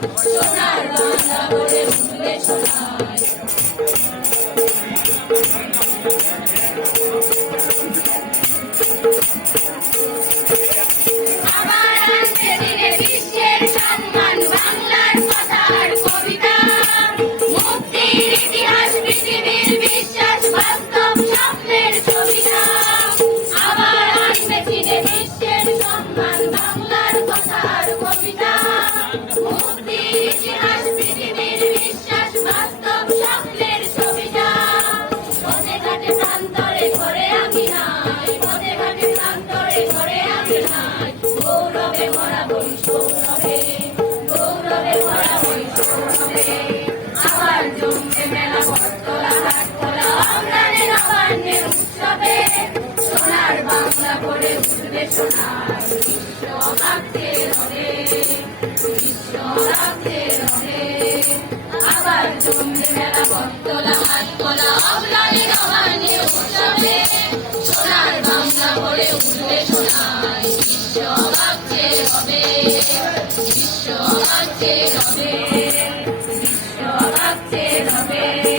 সোনার বাংলা বলে উঠবে সোনায় সম্মান বাংলার কথার কবিতা মুক্তির ইতিহাস পৃথিবী সোনার বাংলা করে উঠবে সোনার বিশ্ব ভাবতে হবে বিশ্ব ভাবতে হবে বিশ্ব ভাবতে হবে